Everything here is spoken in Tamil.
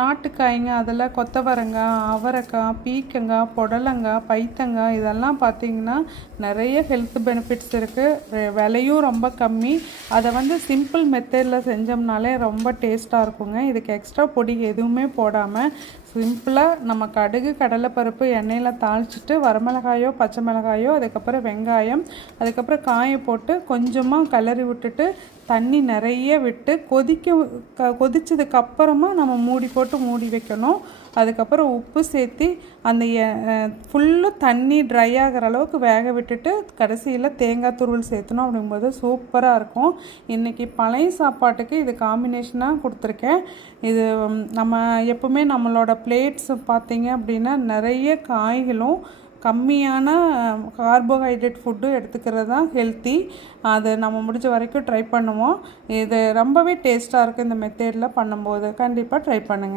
நாட்டுக்காய்ங்க அதில் கொத்தவரங்காய் அவரைக்காய் பீக்கங்காய் புடலங்காய் பைத்தங்காய் இதெல்லாம் பார்த்திங்கன்னா நிறைய ஹெல்த் பெனிஃபிட்ஸ் இருக்குது விலையும் ரொம்ப கம்மி. அதை வந்து சிம்பிள் மெத்தடில் செஞ்சோம்னாலே ரொம்ப டேஸ்ட்டாக இருக்குங்க. இதுக்கு எக்ஸ்ட்ரா பொடி எதுவுமே போடாமல் சிம்பிளாக நம்ம கடுகு கடலைப்பருப்பு எண்ணெயில் தாளிச்சிட்டு வரமிளகாயோ பச்சை மிளகாயோ அதுக்கப்புறம் வெங்காயம் அதுக்கப்புறம் காயை போட்டு கொஞ்சமாக கிளறி விட்டுட்டு தண்ணி நிறைய விட்டு கொதிக்க க கொதித்ததுக்கப்புறமா நம்ம மூடி போட்டு மூடி வைக்கணும். அதுக்கப்புறம் உப்பு சேர்த்து அந்த ஃபுல்லு தண்ணி ட்ரை ஆகிற அளவுக்கு வேக விட்டுட்டு கடைசியில் தேங்காய் துருவல் சேர்த்தணும் அப்படிங்கும்போது சூப்பராக இருக்கும். இன்றைக்கி பழைய சாப்பாட்டுக்கு இது காம்பினேஷனாக கொடுத்துருக்கேன். இது நம்ம எப்பவுமே நம்மளோட பிளேட்ஸ் பார்த்தீங்க அப்படின்னா நிறைய காய்களும் கம்மியான கார்போஹைட்ரேட் ஃபுட்டு எடுத்துக்கிறது தான் ஹெல்த்தி அது நம்ம முடிஞ்ச வரைக்கும் ட்ரை பண்ணுவோம். இது ரொம்பவே டேஸ்ட்டாக இருக்குது இந்த மெத்தேடில் பண்ணும்போது. கண்டிப்பாக ட்ரை பண்ணுங்கள்